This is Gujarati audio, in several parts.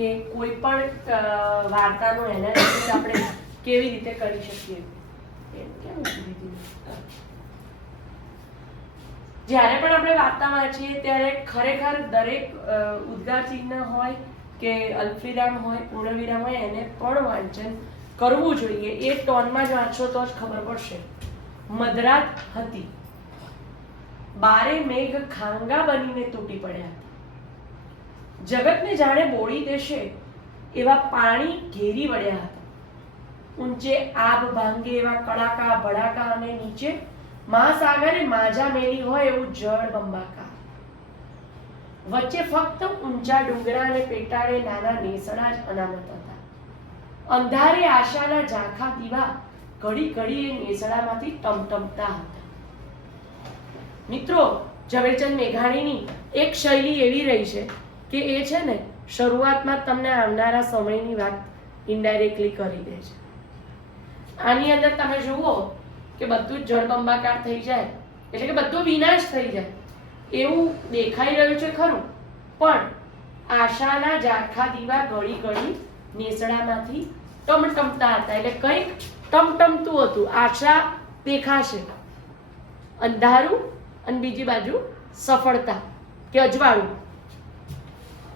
કે કોઈ પણ વાર્તાનું એનાલિસિસ આપણે કેવી રીતે કરી શકીએ. જ્યારે પણ આપણે વાર્તા વાંચીએ ત્યારે ખરેખર દરેક ઉદ્ગાર ચિહ્ન હોય કે અલ્પવિરામ હોય પૂર્ણવિરામ હોય એને પણ વાંચન કરવું જોઈએ. એ ટોનમાં જ વાંચો તો જ ખબર પડશે. મધરાત હતી, બારે મેઘ ખાંગા બનીને તૂટી પડ્યા હતા. જગતને જાણે બોળી દેશે એવા પાણી ઘેરી વળ્યા હતા. ઊંચે આબ ભાંગે એવા કડાકા ભડાકા અને નીચે મહાસાગરે માજા મેલી હોય એવું જળ બંબાકાર. વચ્ચે ફક્ત ઊંચા ડુંગરા અને પેટાળે નાના નેસડા જ અનામત હતા. અંધારે આશાના ઝાંખા દીવા ઘડી ઘડી એ નેસડામાંથી ટમટમતા હતા. મિત્રો, ઝવેરચંદ મેઘાણીની એક શૈલી એવી રહી છે કે એ છે ને શરૂઆતમાં તમને આવનારા સમયની વાત ઇનડાયરેક્ટલી કરી દે છે. આની અંદર તમે જુઓ કે બધું જ જળબંબાકાર થઈ જાય, એટલે કે બધો વિનાશ થઈ જાય એવું દેખાઈ રહ્યું છે ખરું, પણ આશાના ઝાંખા દીવા ઘડી ઘડી નેસડામાંથી ટમટમતા હતા. એટલે કંઈક ટમટમતું હતું. આશા દેખાશે, અંધારું, અને બીજી બાજુ સફળતા કે અજવાળું.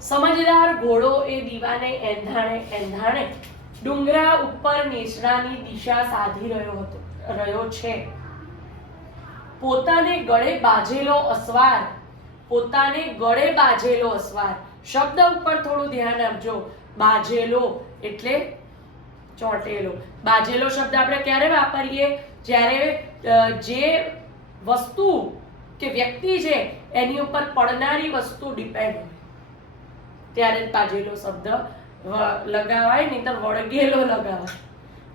સમજદાર ઘોડો એ દીવાને એંધાણે એંધાણે ડુંગરા ઉપર નેસડાની દિશા સાધી રહ્યો છે. પોતાને ગળે બાજેલો અસવાર, પોતાને ગળે બાજેલો અસવાર. શબ્દ ઉપર થોડું ધ્યાન આપજો. બાજેલો એટલે ચોંટેલો. બાજેલો શબ્દ આપણે ક્યારે વાપરીએ? જ્યારે જે વસ્તુ કે વ્યક્તિ છે એની ઉપર પડનારી વસ્તુ ડિપેન્ડ હોય ત્યારે જ બાજેલો શબ્દ લગાવાય, નહીં તો વળગેલો લગાવાય.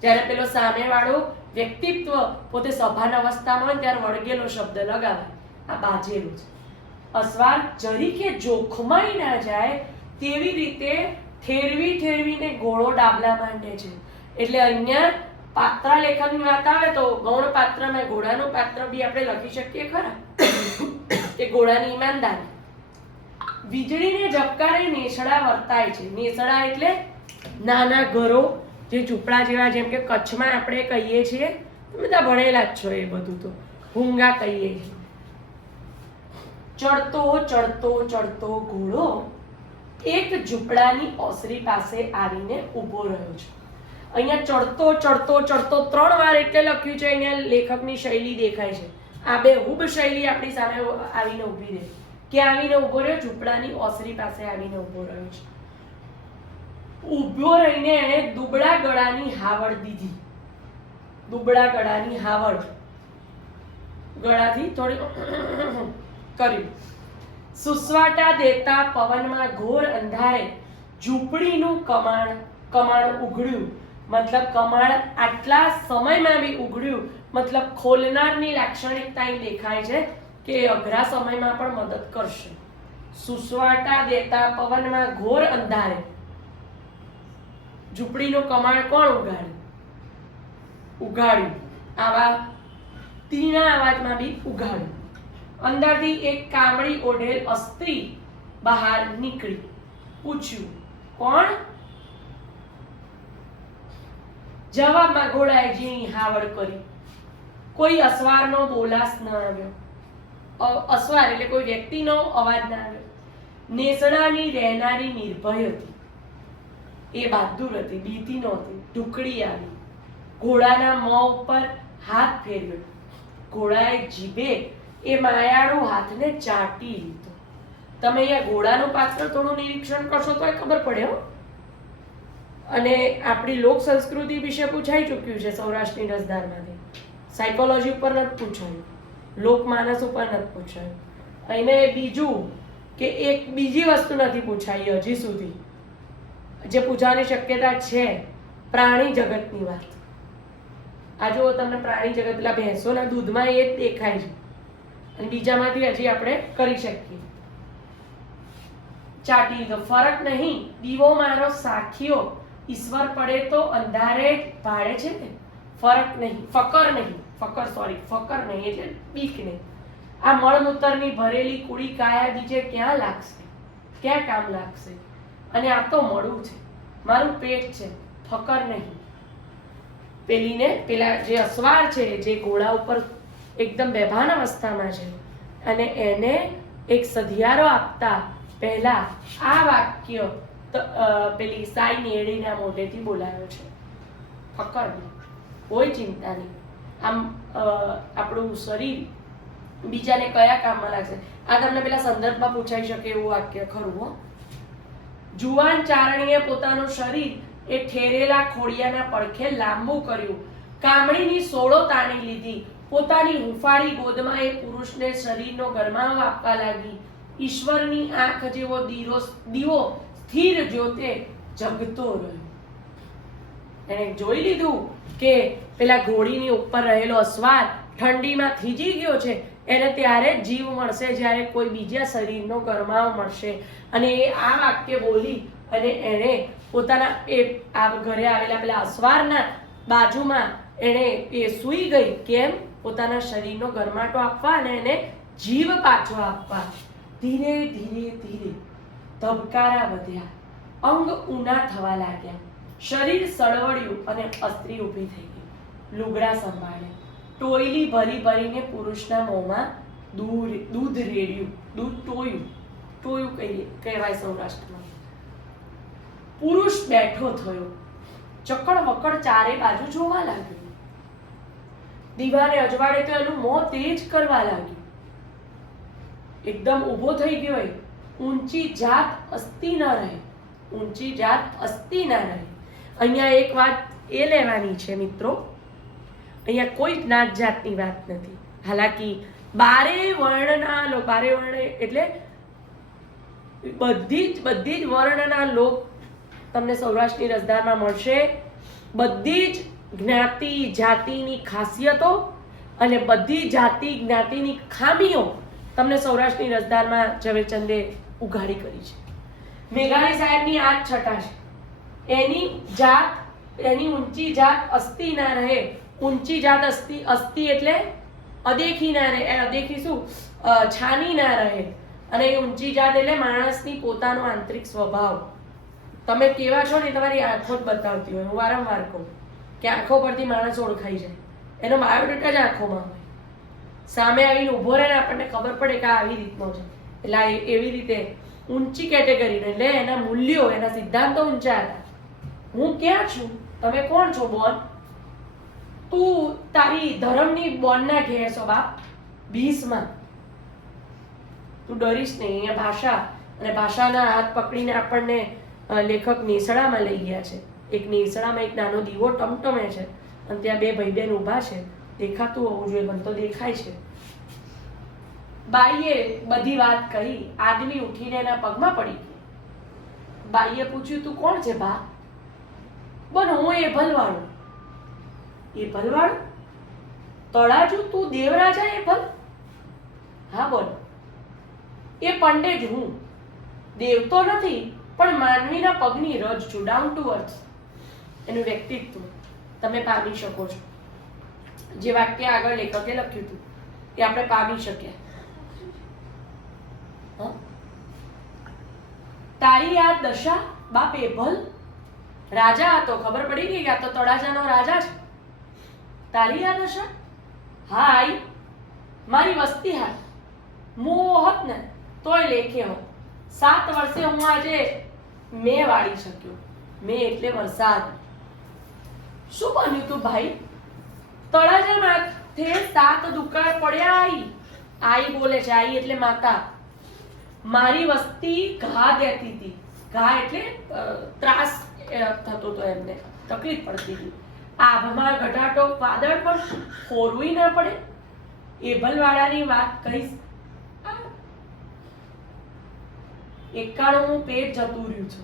જ્યારે પેલો સામેવાળો વ્યક્તિત્વ પોતે સભાન અવસ્થામાં હોય ત્યારે વળગેલો શબ્દ લગાવાય. આ બાજેલું છે. અસવાર જરીકે જોખમાઈ ના જાય તેવી રીતે ઠેરવી ઠેરવીને ઘોડો ડાબલા માંડે છે. એટલે અહીંયા પાત્ર લેખનની વાત આવે તો ગૌણ પાત્રમાં ઘોડાનું પાત્ર બી આપણે લખી શકીએ ખરા કે ઘોડાની ઈમાનદારી. વીજળીને ઝબકારે નેસડા વર્તાય છે. નેસડા એટલે નાના ઘરો, જે ઝૂંપડા જેવા, જેમ કે કચ્છમાં આપણે કહીએ છીએ, બધા ભણેલા જ છો એ બધું, તો ભૂંગા કહીએ છીએ. ચડતો ચડતો ચડતો ઘોડો એક ઝૂંપડાની ઓસરી પાસે આવીને ઊભો રહ્યો છે. અહીંયા ચડતો ચડતો ચડતો 3 વાર એટલે લખ્યું છે. અહીંયા લેખકની શૈલી દેખાય છે. આ બેહૂબ શૈલી આપણી સામે આવીને ઊભી રહે. ક્યાં આવીને ઊભો રહ્યો? ઝૂંપડાની ઓસરી પાસે આવીને ઊભો રહ્યો છે. ઊભો રહીને એણે દુબળા ગળાની હાવડ દીધી. દુબળા ગળાની હાવડ, ગળાથી થોડી કર્યું. સુસવાટા દેતા પવનમાં ઘોર અંધારે ઝૂંપડીનું કમાણ ઉઘડ્યું. મતલબ કમાણ આટલા સમયમાં બી ઉઘડ્યું. મતલબ ખોલનારની લાક્ષણિકતા અહીં દેખાય છે કે અઘરા સમયમાં પણ મદદ કરશે. સુસવાટા દેતા પવનમાં ઘોર અંધારે ઝૂંપડીનું કમાણ કોણ ઉઘાડ્યું? આવા તીણા અવાજમાં બી ઉઘાડ્યું. અંદરથી એક કામળી ઓઢેલ અસ્ત્રી બહાર નીકળી. પૂછ્યું, કોણ? જવાબમાં ઘોડાએ ઝીણી હાવડ કરી. કોઈ અસવારનો બોલાસ ન આવ્યો. અસવાર એટલે કોઈ વ્યક્તિનો અવાજ ના આવ્યો. નેસડાની રહેનારી નિર્ભય હતી. એ બહાદુર હતી, બીતી નહોતી. ઢુકડી આવી. ઘોડાના મોં ઉપર હાથ ફેરવ્યો. ઘોડાએ જીભે એ માયાળુ હાથને ચાટી લીધો. તમે અહીંયા ઘોડાનું પાત્ર થોડું નિરીક્ષણ કરશો તો ખબર પડે હો. અને આપણી લોક સંસ્કૃતિ વિશે પૂછાઈ ચૂક્યું છે સૌરાષ્ટ્રની રસધારમાંથી. સાયકોલોજી ઉપર નથી પૂછાયું, લોકમાનસ ઉપર નથી પૂછાયું. એને બીજું કે એક બીજી વસ્તુ નથી પૂછાઈ હજી સુધી, જે પૂછવાની શક્યતા છે, પ્રાણી જગતની વાત. આ જો તમને પ્રાણી જગત, પેલા ભેંસોના દૂધમાં એ જ દેખાય છે, અને બીજામાંથી હજી આપણે કરી શકીએ. ચાટી લીધો. ફરક નહીં, દીવો મારો સાખીઓ, ઈશ્વર પડે તો અંધારે ભાડે છે ને. ફરક નહીં, ફકર નહીં, ફકર નહીં એટલે બીક નહીં. આ મળમૂતરની ભરેલી કુડી કાયા બીજે ક્યાં લાગશે, ક્યાં કામ લાગશે? અને આ તો મળું છે, મારું પેટ છે, ફકર નહીં. પેલા જે અસવાર છે, જે ઘોડા ઉપર એકદમ બેભાન અવસ્થામાં છે, અને એને એક સધિયારો આપતા પહેલા આ વાક્ય પેલી સાઈ નેડીના મોઢેથી બોલાયો છે, ફકર નહીં, કોઈ ચિંતા નહીં. આમ આપણું શરીર બીજાને કયા કામમાં લાગશે? આ તમને પેલા સંદર્ભમાં પૂછાઈ શકે એવું વાક્ય ખરું. હો, જુવાન ચારણીએ પોતાનું શરીર એ ઠેરેલા ખોડિયાના પડખે લાંબુ કર્યું, કામણીની સોળો તાણી લીધી, પોતાની હુંફાળી ગોદમાં એ પુરુષને શરીરનો ગરમાવો આપવા લાગી. ઈશ્વરની આંખ જેવો દીવો સ્થિર જ્યોતે જગતો રહ્યો. એણે જોઈ લીધું કે પેલા ઘોડીની ઉપર રહેલો અસવાર ઠંડીમાં થીજી ગયો છે, એને ત્યારે જીવ મળશે જ્યારે કોઈ બીજા શરીરનો ગરમાવો મળશે. અને એ આ વાક્ય બોલી અને એણે પોતાના ઘરે આવેલા પેલા અસવારના બાજુમાં એણે એ સૂઈ ગઈ. કેમ? પોતાના શરીરનો ગરમાટો આપવા અને એને જીવ પાછો આપવા. ધીરે ધીરે ધીરે ધબકારા વધ્યા, અંગ ઊના થવા લાગ્યા, શરીર સળવળ્યું અને અસ્ત્રી ઊભી થઈ ગઈ. લુગડા સંભાળ્યા, ટોયલી ભરી ભરીને પુરુષના મોંમાં દૂધ રેડ્યું, દૂધ ટોયું કહેવાય સૌરાષ્ટ્રમાં. પુરુષ બેઠો થયો, ચકડ વકડ ચારે બાજુ જોવા લાગ્યો. દીવાને અજવાળે તો એનું મોં તેજ કરવા લાગ્યું. એકદમ ઊભો થઈ ગયો. ઊંચી જાત અસ્તી ન રહે, ઊંચી જાત અસ્તી ન રહે. અહીંયા એક વાત એ લેવાની છે મિત્રો, અહીંયા કોઈ જ્ઞાત જાતની વાત નથી. હાલાકી બારે વર્ણ એટલે બધી જ વર્ણના લોક તમને સૌરાષ્ટ્રની રસધારમાં મળશે. બધી જ જ્ઞાતિ જાતિની ખાસિયતો અને બધી જાતિ જ્ઞાતિની ખામીઓ તમને સૌરાષ્ટ્રની રસધારમાં ઝવેરચંદે ઉઘાડી કરી છે. મેઘાણી સાહેબની આ છટા છે. એની ઊંચી જાત અસ્તી ના રહે. ઊંચી જાત અસ્તી એટલે અદેખી ના રહે. અદેખી શું? છાની ના રહે. અને એ ઊંચી જાત એટલે માણસની પોતાનો આંતરિક સ્વભાવ. તમે કેવા છો ને તમારી આંખો જ બતાવતી હોય. હું વારંવાર કહું કે આંખો પરથી માણસ ઓળખાઈ જાય. એનો બાયોડેટા જ આંખોમાં હોય. સામે આવીને ઊભો રહે ને આપણને ખબર પડે કે આ આવી રીતનો છે. એટલે એવી રીતે ઊંચી કેટેગરી એટલે એના મૂલ્યો, એના સિદ્ધાંતો ઊંચા હતા. હું ક્યાં છું? તમે કોણ છો બોન? તું તારી ધર્મની બોનના ઘેર છો બાપ, બીસમાં. તું ડરીશ નહીં. અહીંયા ભાષા અને ભાષાના હાથ પકડીને આપણને લેખક નિસળામાં લઈ ગયા છે. એક નિસળામાં એક નાનો દીવો ટમટમે છે અને ત્યાં બે ભાઈ બહેન ઊભા છે. દેખાતું હોવું જોઈએ, મને તો દેખાય છે. બાઈએ બધી વાત કહી. આદમી ઉઠીને એના પગમાં પડી ગઈ. બાઈએ પૂછ્યું, તું કોણ છે બા? બોલ, હું એ ભલવાળું. એ ભલવાળું? તળાજુ તું દેવરાજા એ ભલ? હા બોલ. એ પંડે જ હું. દેવ તો નથી પણ માનવીના પગની રજ છું. Down to earth. એનું વ્યક્તિત્વ તમે પામી શકો છો. જે વાક્ય આગળ લેખકે લખ્યું હતું એ આપણે પામી શક્યા. તારી આ દશા બાપ એ ભલ? રાજા હતો, ખબર પડી ગઈ કે આ તો તળાજાનો રાજા છે. તારી આ દશા? હા આઈ. મારી વસ્તી હાલ મુઓ હોત ને તોય લેખે હોત. 7 વર્ષે હું આજે મેં વાળી શક્યો. મેં એટલે વરસાદ. શું બન્યું તું ભાઈ? તળાજા માથે 7 દુકાળ પડ્યા. આઈ બોલે છે. આઈ એટલે માતા. મારી વસ્તી ઘા દેતી હતી. ઘા એટલે ત્રાસ થતો હતો, એમને તકલીફ પડતી હતી. આભમાં ઘટાટો વાદળ પણ ખોરવું ના પડે. એ ભલવાળાની વાત કહીશ. 91 પેજ જતું રહ્યું છે.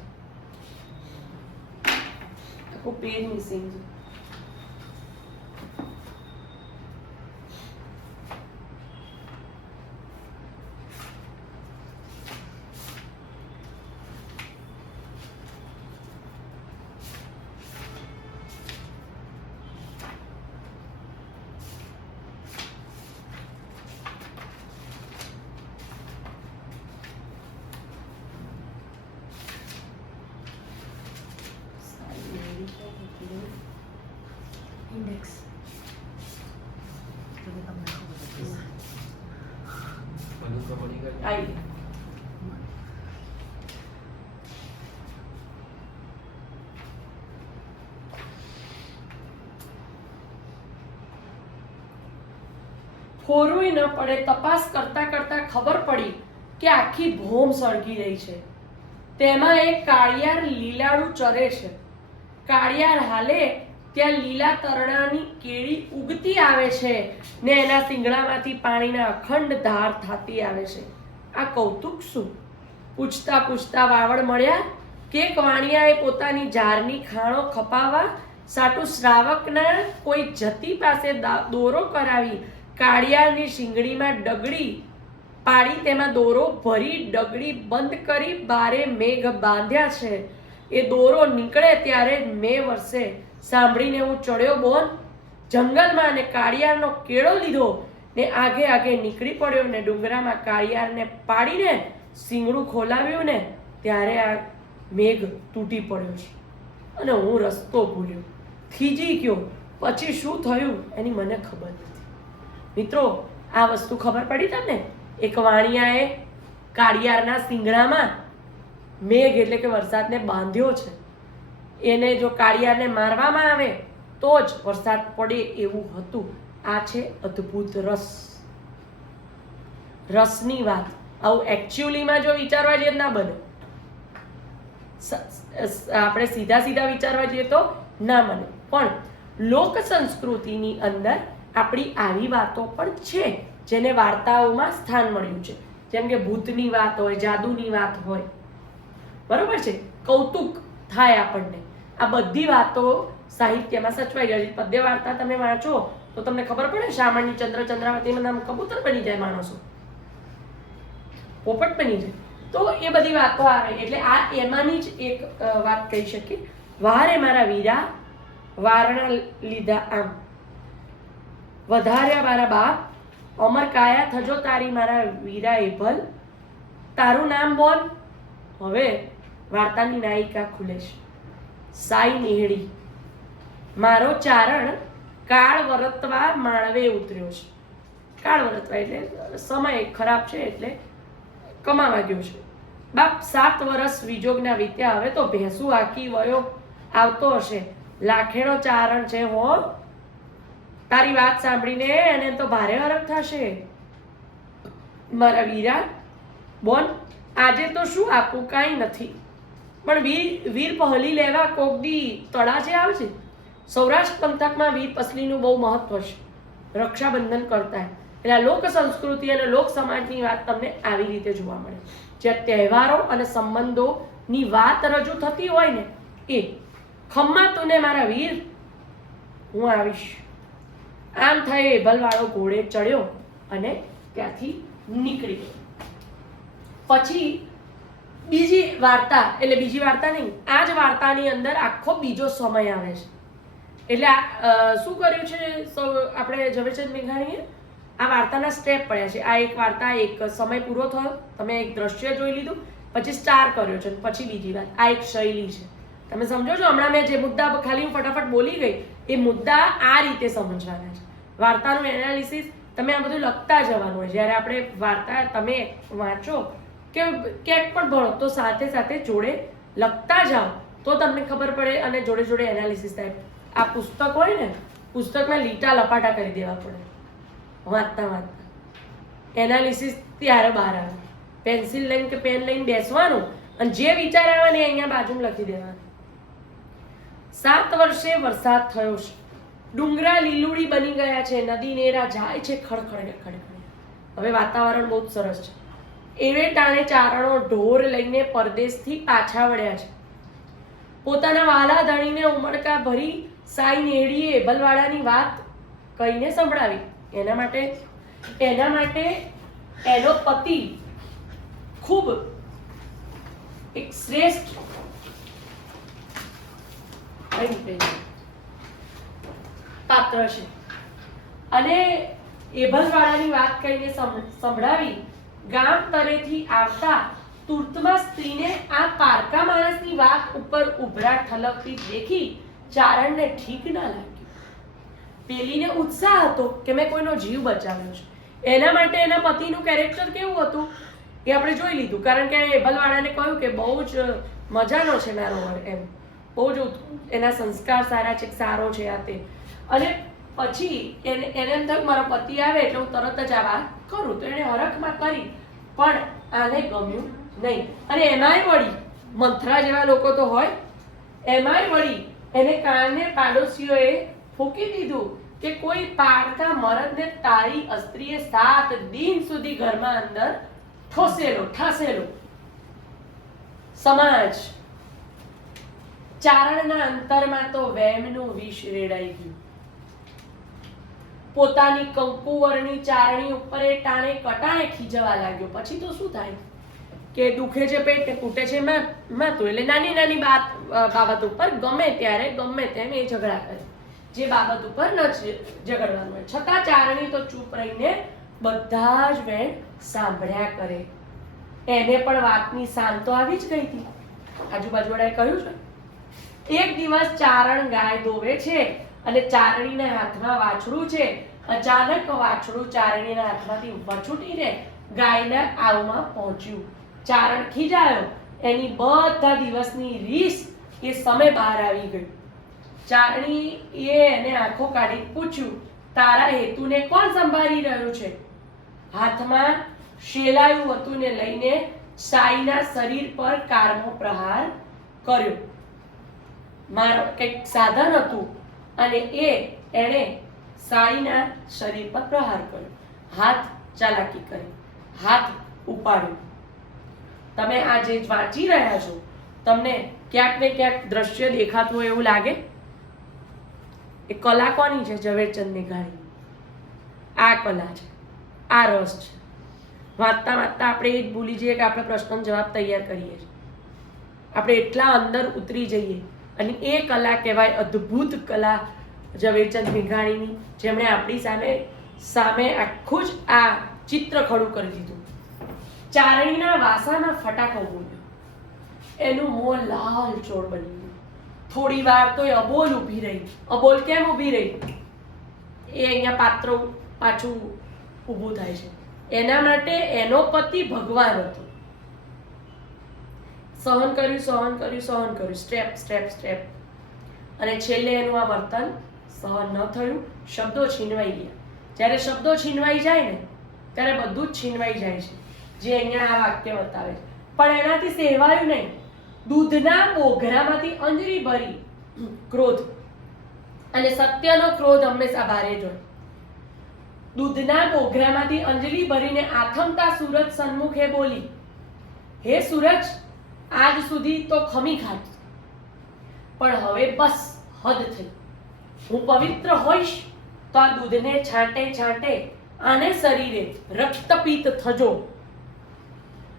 આખું પેજ મિસિંગ છે. આવી ફોરવી ન પડે તપાસ કરતા કરતા ખબર પડી કે આખી ભોમ સળગી રહી છે. તેમાં એક કાળિયાર લીલાડું ચરે છે. કાળિયાર હાલે ત્યાં લીલા તરણાની કેળી ઉગતી આવે છે ને એના શિંગડામાંથી પાણીના અખંડ ધાર થતી આવે છે. આ કૌતુક શું? પૂછતા પૂછતા વાવડ મળ્યા કે એક વાણિયાએ પોતાની જારની ખાણો ખપાવવા સાટુ શ્રાવકના કોઈ જતી પાસે દોરો કરાવી કાળિયારની શીંગડીમાં ડગડી પાડી તેમાં દોરો ભરી ડગડી બંધ કરી બારે મેઘ બાંધ્યા છે. એ દોરો નીકળે ત્યારે મે વર્ષે સાંભળીને હું ચડ્યો બોન જંગલમાં અને કાળિયારનો કેળો લીધો ને આગે આગે નીકળી પડ્યો ને ડુંગરામાં કાળિયારને પાડીને શીંગડું ખોલાવ્યું ને ત્યારે આ મેઘ તૂટી પડ્યો છે અને હું રસ્તો ભૂલ્યો, થીજી ગયો. પછી શું થયું એની મને ખબર નથી. મિત્રો, આ વસ્તુ ખબર પડી તમને? એક વાણિયાએ કાળિયારના શિંગડામાં મેઘ એટલે કે વરસાદને બાંધ્યો છે. એને જો કાળિયારને મારવામાં આવે તો જ વરસાદ પડે એવું હતું. આ છે અદ્ભુત રસની વાત. આવું એકચ્યુઅલીમાં જો વિચારવા જઈએ ના બને. આપણે સીધા સીધા વિચારવા જઈએ તો ના બને. પણ લોક સંસ્કૃતિની અંદર આપણી આવી વાતો પણ છે જેને વાર્તાઓમાં સ્થાન મળ્યું છે. જેમ કે ભૂતની વાત હોય, જાદુની વાત હોય, બરોબર છે, કૌતુક થાય આપણને. આ બધી વાતો સાહિત્યમાં સચવાઈ જાય છે. પદ્ય વાર્તા તમે વાંચો તો તમને ખબર પડે શામળની ચંદ્રાવતીમાં નામ કબૂતર બની જાય, માણસો પોપટ બની જાય. તો એ બધી વાતો આવે એટલે આ એમાંની જ એક વાત કહી શકીએ. વારે મારા વીરા વારણા લીધા આમ વધાર્યા મારા બાપ અમર કાયા થજો તારી મારા વીરા એભલ તારું નામ બોલ. હવે વાર્તાની નાયિકા ખુલે છે. સાઈ નેહડી મારો ચારણ કાળ વરતવા માળવે ઉતર્યો છે. કાળ વરતવા એટલે સમય ખરાબ છે એટલે કમાવા ગયો છે. બાપ 7 વર્ષ વિજોગના વીત્યા, હવે તો ભેંસું આખી વયો આવતો હશે. લાખેણો ચારણ છે હો. તારી વાત સાંભળીને એને તો ભારે હરખ થશે. મારા વીરા બોન આજે તો શું આપું, કાંઈ નથી, પણ વીર પહલી લેવા કોક દી તળાજે આવજે. સૌરાષ્ટ્ર પંથકમાં વીર પસલીનું બહુ મહત્વ છે. રક્ષાબંધન કરતા એટલે લોક સંસ્કૃતિ અને લોક સમાજની વાત તમને આવી રીતે જોવા મળે. જ્યાં તહેવારો અને સંબંધોની વાત રજૂ થતી હોય ને એ ખમ્મા તુને મારા વીર હું આવીશ. આમ થઈ એભલવાળો ઘોડે ચડ્યો અને ત્યાંથી નીકળી ગયો. પછી બીજી વાર્તા નહીં, આ જ વાર્તાની અંદર આખો બીજો સમય આવે છે. એટલે શું કર્યું છે આપણે ઝવેરચંદ મેઘાણીએ? આ વાર્તાના સ્ટેપ પડ્યા છે. આ એક વાર્તા, એક સમય પૂરો થયો, તમે એક દ્રશ્ય જોઈ લીધું, પછી સ્ટાર કર્યો છે, પછી બીજી વાત. આ એક શૈલી છે. તમે સમજો છો? હમણાં મેં જે મુદ્દા ખાલી હું ફટાફટ બોલી ગઈ એ મુદ્દા આ રીતે સમજવાના છે. વાર્તાનું એનાલિસિસ તમે આ બધું લખતા જવાનું હોય. જ્યારે આપણે વાર્તા તમે વાંચો કે ક્યાંક પણ ભણો તો સાથે સાથે જોડે લખતા જાઓ તો તમને ખબર પડે અને જોડે જોડે એનાલિસિસ થાય. આ પુસ્તક હોય ને, પુસ્તકમાં લીટા લપાટા કરી દેવા પડે વાંચતા વાંચતા. એનાલિસિસ ત્યારે બહાર આવે. પેન્સિલ લઈને કે પેન લઈને બેસવાનું અને જે વિચાર આવે ને અહીંયા બાજુમાં લખી દેવાનું. 7 વર્ષે વરસાદ થયો છે. ડુંગરા લીલુડી બની ગયા છે. નદી નેરા જાય છે ખડખડ ખડખડ. હવે વાતાવરણ બહુ સરસ છે. એવે ટાણે ચારણો ઢોર લઈને પરદેશથી પાછા વળ્યા છે. પોતાના વાલા ધણીને ઉમળકા ભરી સાઈ નેહડીએ એભલવાળાની વાત કહીને સંભળાવી. એના માટે એનો પતિ ખૂબ એક શ્રેષ્ઠ પાત્ર છે અને એભલવાળાની વાત કહીને સંભળાવી. ગામ તરેથી આવતા તુર્તમાં સ્ત્રીને આ પારકા માણસની વાત ઉપર ઉભરા ઠલકતી દેખી ચારણને ઠીક ના લાગ્યું. પેલીને ઉત્સાહ હતો કે મેં કોઈનો જીવ બચાવ્યો છે. એના માટે એના પતિનું કેરેક્ટર કેવું હતું એ આપણે જોઈ લીધું, કારણ કે એબલવાળાને કહ્યું કે બહુ જ મજાનો છે મારો વર, એમ બહુ જ એના સંસ્કાર સારા છે, સારો છે આ તે. અને પછી એને એમ થયું મારો પતિ આવે એટલે હું તરત જ આ વાત કરું, તો એને હરખમાં કરી, પણ આને ગમ્યું નહીં. અને એમાંય વળી મંથરા જેવા લોકો તો હોય, એમાંય વળી એને કારણે પાડોશીઓએ ફૂંકી દીધું કે કોઈ પાળતા મરદને તારી સ્ત્રીએ 7 દિન સુધી ઘરમાં અંદર ઠાસેલો. સમાજ ચારણના અંતરમાં તો વેમનું વિષ રેડાઈ ગયું. પોતાની કંકુવર્ણી ચારણી ઉપર એ ટાણે કટાણે ખીજવા લાગ્યો. પછી તો શું થાય કે દુખે છે પેટ ને કૂટે છે માથું, એટલે નાની નાની બાબત ઉપર ગમે ત્યારે ગમે તેમ એ ઝઘડા કરે, જે બાબત ઉપર ન ઝઘડવાનું હોય. છતાં ચારણી તો ચૂપ રહીને બધા જ વેણ સાંભળ્યા કરે. એને પણ વાતની સામ તો આવી જ ગઈ હતી. આજુબાજુવાળાએ કહ્યું છે, એક દિવસ ચારણ ગાય દોવે છે અને ચારણીના હાથમાં વાછડું છે. અચાનક વાછડું ચારણીના હાથમાંથી વછૂટીને ગાયના આવમાં પહોંચ્યું. ચારણ ખીજાયો. એની બધા દિવસની રીસ એ સમય બહાર આવી ગઈ. ચારણી એને આંખો કાઢી પૂછ્યું, તારા હેતુને કોણ સંભાળી રહ્યું છે? હાથમાં શેલાયું હતું ને લઈને સાઈના શરીર પર કારમો પ્રહાર કર્યો. મારો કંઈક સાધન હતું અને એણે સાઈના શરીર પર પ્રહાર કર્યો. હાથ ચાલાકી કરી, હાથ ઉપાડ્યો. તમે આ જે વાંચી રહ્યા છો, તમને ક્યાંક ને ક્યાંક દ્રશ્ય દેખાતું હોય એવું લાગે? એ કલા કોની છે? ઝવેરચંદ મેઘાણીની. આ કલા છે, આ રસ છે. વાંચતા વાંચતા આપણે એ જ ભૂલી જઈએ કે આપણે પ્રશ્નનો જવાબ તૈયાર કરીએ છીએ. આપણે એટલા અંદર ઉતરી જઈએ, અને એ કલા કહેવાય અદ્ભુત કલા ઝવેરચંદ મેઘાણીની, જેમણે આપણી સામે આખું જ આ ચિત્ર ખડું કરી દીધું. ચારણીના વાસામાં ફટાકો બોલ્યો. એનું મોં લાલ ચોળ બની ગયું. થોડી વાર તો એ અબોલ ઊભી રહી. અબોલ કેમ ઊભી રહી? એ અહીંયા પાત્ર પાછું ઊભું થાય છે. એના માટે એનો પતિ ભગવાન હતો. સહન કર્યું, સ્ટેપ, અને છેલ્લે એનું આ વર્તન સહન ન થયું. શબ્દો છીનવાઈ ગયા. જ્યારે શબ્દો છીનવાઈ જાય ને, ત્યારે બધું જ છીનવાઈ જાય છે, જે અહીંયા આ વાક્ય બતાવે છે. પણ એનાથી સહેવાયું નહીં. દૂધના બોઘરામાંથી અંજરી ભરી ક્રોધ, અને સત્યનો ક્રોધ હંમેશા ભારે જ હોય. દૂધના બોઘરામાંથી અંજલિ ભરીને આથમતા સૂરજ સન્મુખે બોલી, હે સૂરજ, આજ સુધી તો ખમી ખાધી, પણ હવે બસ હદ થઈ. હું પવિત્ર હોઈશ તો આ દૂધને છાંટે આને શરીરે રક્તપીત થજો.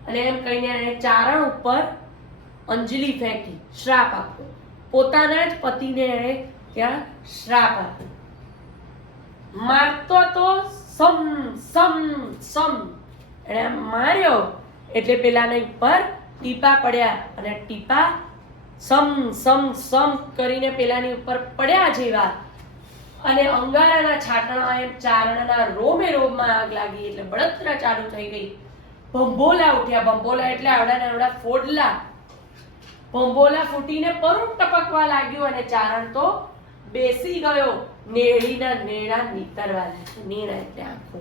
અને એમ કહીને એને ચારણ ઉપર અંજલિ ફેંકી, શ્રાપ આપ્યો. પોતાના જ પતિને એને ત્યાં શ્રાપ આપ્યો. મારતો તો સમ એને માર્યો એટલે પેલાના ઉપર ટીપા પડ્યા, અને ટીપા સમ કરીને પેલાની ઉપર પડ્યા જેવા, અને અંગારાના છાટણા એમ ચારણના રોમે રોમમાં આગ લાગી. એટલે બળતરા ચાલુ થઈ ગઈ. ભંભોલા ઉઠ્યા. ભંભોલા એટલે આવડા ફોડલા. ભંભોલા ફૂટીને પરું ટપકવા લાગ્યું, અને ચારણ તો બેસી ગયો. નેળીના નેળા નીતરવા લાગ્યા. નેળા એટલે આંખો.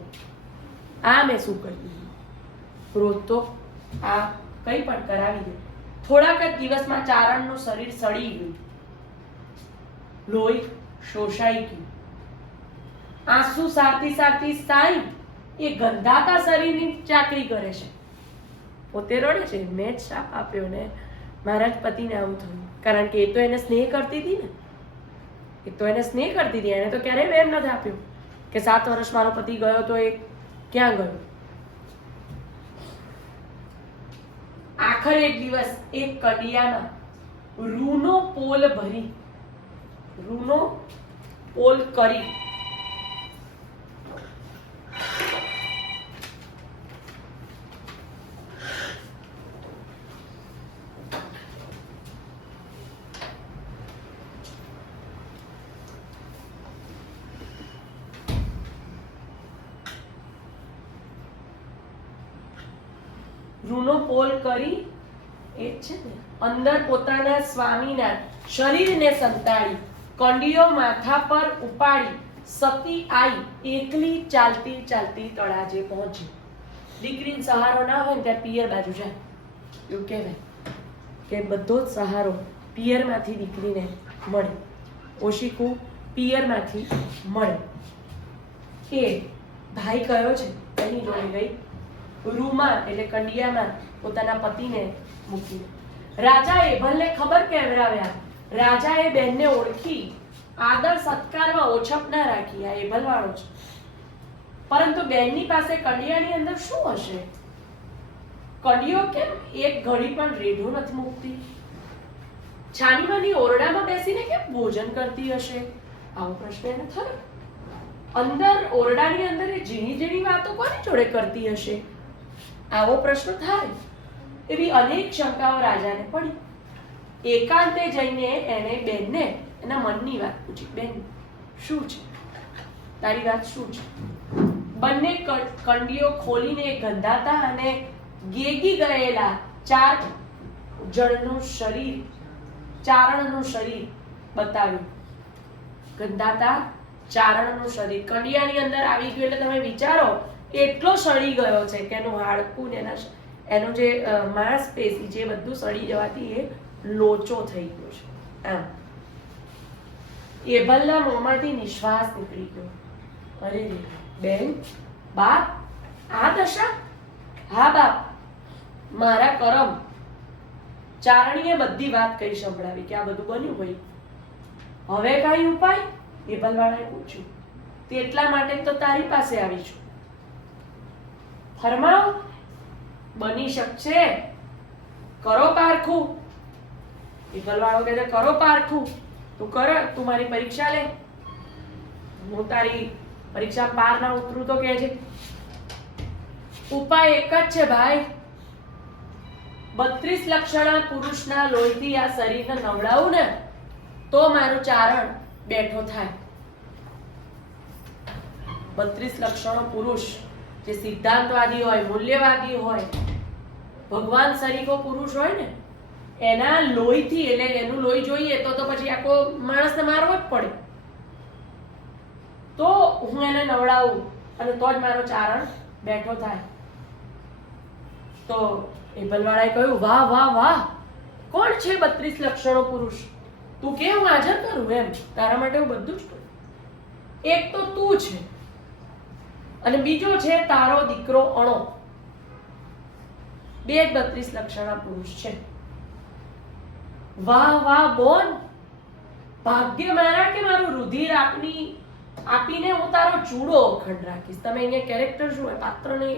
આ મેં શું કર્યું? ક્રોધ તો આ કંઈ પણ કરાવી દે. થોડાક જ દિવસમાં ચારણનું શરીર સડી ગયું, લોહી શોષાઈ ગયું. આંસુ સારતી સાઈ એ ગંધાતા શરીરની ચાકરી કરે છે. પોતે રડે છે, મેં જ શાપ આપ્યો ને મારા જ પતિને આવું થયું. કારણ કે એ તો એને સ્નેહ કરતી હતી ને, એને તો ક્યારેય વેમ નથી આપ્યો કે 7 વર્ષ મારો પતિ ગયો તો એ ક્યાં ગયો. આખરે એક દિવસ એક કડિયામાં રૂનો પોલ કરી રૂનો પોલ કરી એ જ છે ને, અંદર પોતાના સ્વામીના શરીરને સંતાડી, કંડિયો માથા પર ઉપાડી, સતી આઈ એકલી ચાલતી ચાલતી તળાજે પહોંચી. દીકરીનો સહારો ના હોય ને ત્યાં પિયર બાજુ જાય, એવું કહેવાય કે બધો જ સહારો પિયરમાંથી દીકરીને મળે. ઓશિકુ પિયરમાંથી મળે. એ ભાઈ કયો છે એની જોડે ગઈ, રૂમાં એટલે કંડિયામાં પોતાના પતિને મૂકીને. રાજાએ ભલે ખબર કેવરાવ્યા, રાજાએ બેનને ઓળખી, આદર સત્કારમાં ઓછપ ના રાખી. આ એભલવાળો છે, પરંતુ બેનની પાસે કંડિયાની અંદર શું હશે? કંડિયો કેમ એક ઘડી પણ રેઢો નથી મૂકતી? છાનીમાની ઓરડામાં બેસીને કેમ ભોજન કરતી હશે? આવો પ્રશ્ન એને થયો. અંદર ઓરડાની અંદર એ ઝીણી ઝીણી વાતો કોની જોડે કરતી હશે? આવો પ્રશ્ન થાય. એવી અનેક શંકાઓ રાજાને પડી. એકાંતે જઈને એને બેનને એના મનની વાત પૂછી, બેન શું છે તારી વાત શું છે? બંને કંડીઓ ખોલીને ગંધાતા અને ગેગી ગયેલા ચારણનું શરીર બતાવ્યું. ગંધાતા ચારણનું શરીર કંડિયાની અંદર આવી ગયું એટલે તમે વિચારો એટલો સડી ગયો છે કે એનું હાડકું ને એનું જે માંસપેશી જે બધું સડી જવાથી એ લોચો થઈ ગયો છે. આમ એભલના મોંમાંથી નિશ્વાસ નીકળી ગયો. અરે બેન, બાપ આ દશા? હા બાપ, મારા કરમ. ચારણીએ બધી વાત કહી સંભળાવી કે આ બધું બન્યું ભાઈ, હવે કઈ ઉપાય? એભલવાળાએ પૂછ્યું. તેટલા માટે તો તારી પાસે આવી છું, ફરમાવ. બની શકશે? કરો પારખું. એભલવાળો કહે છે કરો પારખું. તું કર, તું મારી પરીક્ષા લે, હું તારી પરીક્ષા પાર ના ઉતરું તો કહે છે. ઉપાય એક જ છે ભાઈ, 32 લક્ષણા પુરુષના લોહીથી આ શરીરને નવડાવું ને તો મારું ચારણ બેઠો થાય. 32 લક્ષણો પુરુષ જે સિદ્ધાંતવાદી હોય, મૂલ્યવાદી હોય, ભગવાન સરીખો પુરુષ હોય ને એના લોહીથી, એટલે એનું લોહી જોઈએ તો પછી આખો માણસને મારવો જ પડે, તો હું એને નવડાવું અને તો જ મારો ચારણ બેઠો થાય. તો એભલવાળાએ કહ્યું, વાહ વાહ વાહ, કોણ છે 32 લક્ષણો પુરુષ? તું કે હું હાજર કરું? એમ તારા માટે હું બધું જ કરું. એક તો તું છે અને બીજો છે તારો દીકરો અણો. બે 32 લક્ષણા પુરુષ છે. વાહ વાહ બોન, ભાગ્ય મારા કે મારું રુધિર આપીને હું તારો ચૂડો અખંડ રાખીશ. તમે અહીંયા કેરેક્ટર જુઓ, પાત્રની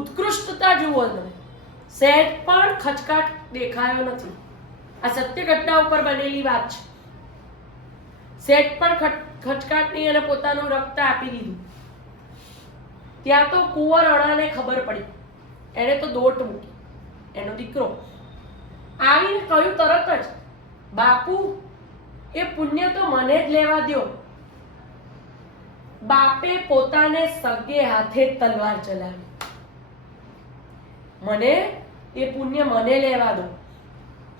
ઉત્કૃષ્ટતા જુઓ, તમે સેટ પણ ખચકાટ દેખાયો નથી. આ સત્ય ઘટના ઉપર બનેલી વાત છે. સેટ પણ ખચકાટ નહીં અને પોતાનું રક્ત આપી દીધું. ત્યાં તો કુંવર અણાને ખબર પડી, એને તો દોટ મૂકી. એનો દીકરો આવીને કહ્યું તરત જ, બાપુ એ પુણ્ય તો મને જ લેવા દ્યો. બાપે પોતાને સગે હાથે તલવાર ચલાવી. મને એ પુણ્ય મને લેવા દો,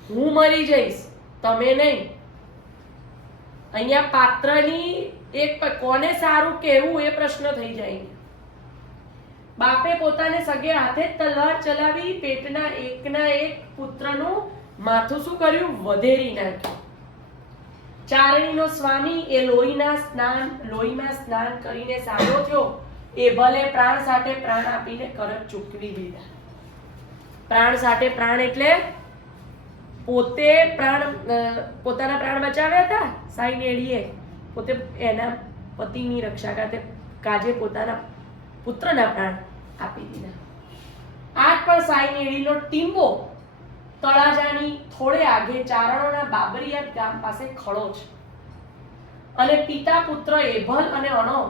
હું મરી જઈશ, તમે નહીં. અહીંયા પાત્રની એક કોને સારું કહેવું એ પ્રશ્ન થઈ જાય. બાપે પોતાને સગે હાથે તલવાર ચલાવી, પેટના એકના એક પુત્રનું માથું શું કર્યું? વધેરી નાખ્યું. ચારણીનો સ્વામી એ લોહીમાં સ્નાન કરીને સાજો થયો. એ ભલે પ્રાણ સાથે પ્રાણ આપીને કરજ ચૂકવી દીધા. પ્રાણ સાથે પ્રાણ એટલે પોતે પોતાના પ્રાણ બચાવ્યા હતા. સાઈ નેડીએ પોતે એના પતિની રક્ષા કાજે પોતાના પુત્રના પ્રાણ આપી દીધા. આજ પણ સાઈ નેડીનો ટીંબો તળાજાની થોડે આગે ચારણોના બાબરિયાત ગામ પાસે ખડો છે અને પિતા પુત્ર એભલ અને અણો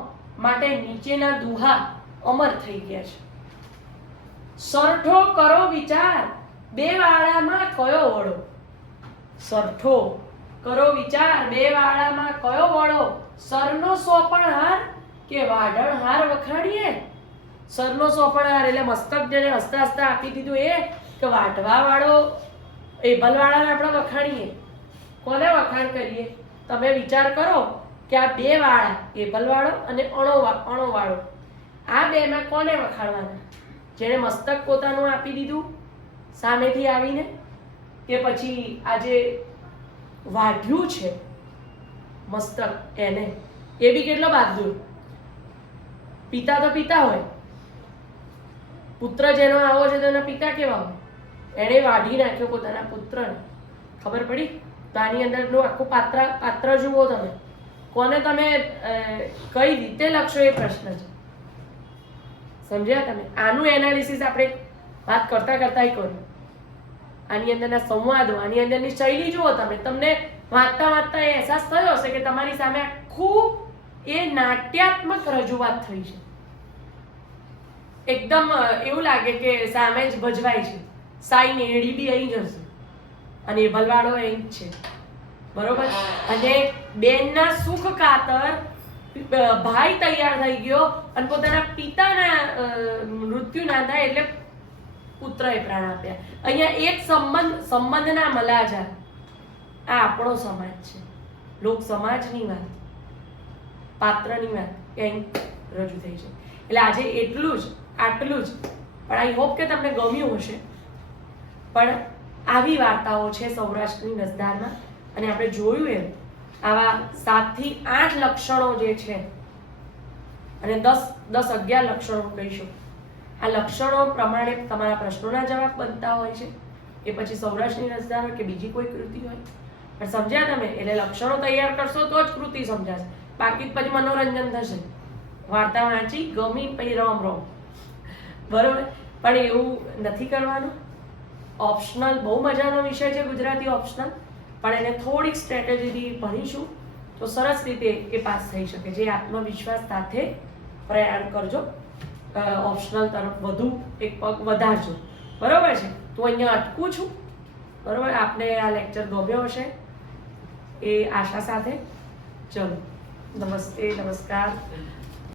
માટે નીચેના દુહા અમર થઈ ગયા છે. સરઠો કરો વિચાર, બે વાળામાં કયો વળો? સરઠો કરો વિચાર, બે વાળામાં કયો વળો? સરનો સોપણ હાર કે વાઢણ હાર વખાણીએ? સરનો સોપણહાર એટલે મસ્તક જેને હસતા હસતા આપી દીધું એ કે વાટવા વાળો એભલવાળાને આપણે વખાણીએ. કોને વખાણ કરીએ? તમે વિચાર કરો કે આ બે વાળા, એભલવાળો અને અણોવાળો, આ બેમાં કોને વખાણવાના? જેને મસ્તક પોતાનું આપી દીધું સામેથી આવીને, કે પછી આ જે વાઢ્યું છે મસ્તક એને? એ બી કેટલો બહાદુર. પિતા તો પિતા હોય, પુત્ર જેનો આવો છે તેના પિતા કેવા હોય? એણે વાઢી નાખ્યો પોતાના પુત્રને. ખબર પડી? તો આની અંદરનું આખું પાત્ર જુઓ તમે. કોને તમે કઈ રીતે લખશો એ પ્રશ્ન છે. સમજ્યા તમે? આનું એનાલિસિસ આપણે વાત કરતા કર્યું. આની અંદરના સંવાદો, આની અંદરની શૈલી જુઓ તમે. તમને વાંચતા એ અહેસાસ થયો હશે કે તમારી સામે આખું એ નાટ્યાત્મક રજૂઆત થઈ છે. એકદમ એવું લાગે કે સામે જ ભજવાય છે. સાઈ નેડી બી અહીં જ હશે અને એ ભલવાડો અહીં જ છે. બરોબર? અને બેનના સુખ ખાતર ભાઈ તૈયાર થઈ ગયો અને પોતાના પિતાના મૃત્યુ ના થાય એટલે પુત્રએ પ્રાણ આપ્યા. અહીંયા એક સંબંધના મલાજા. આ આપણો સમાજ છે. લોક સમાજની વાત, પાત્રની વાત અહીં રજૂ થઈ છે. એટલે આજે આટલું જ. પણ આઈ હોપ કે તમને ગમ્યું હશે. પણ આવી વાર્તાઓ છે સૌરાષ્ટ્રની રસધારમાં. અને આપણે જોયું એમ આવા 7 થી 8 લક્ષણો જે છે અને 10-11 લક્ષણો કહીશું. આ લક્ષણો પ્રમાણે તમારા પ્રશ્નોના જવાબ બનતા હોય છે. એ પછી સૌરાષ્ટ્રની રસધાર હોય કે બીજી કોઈ કૃતિ હોય. પણ સમજ્યા તમે? એટલે લક્ષણો તૈયાર કરશો તો જ કૃતિ સમજાશે. બાકી પછી મનોરંજન થશે. વાર્તા વાંચી ગમી પછી રોમ બરોબર? પણ એવું નથી કરવાનું. ઓપ્શનલ બહુ મજાનો વિષય છે ગુજરાતી ઓપ્શનલ. પણ એને થોડીક સ્ટ્રેટેજીથી ભણીશું તો સરસ રીતે એ પાસ થઈ શકે. જે આત્મવિશ્વાસ સાથે પ્રયાણ કરજો. ઓપ્શનલ તરફ વધુ એક પગ વધારજો. બરોબર છે? તો અહીંયા અટકું છું. બરોબર? આપને આ લેક્ચર ગમ્યો હશે એ આશા સાથે. ચલો, નમસ્તે, નમસ્કાર.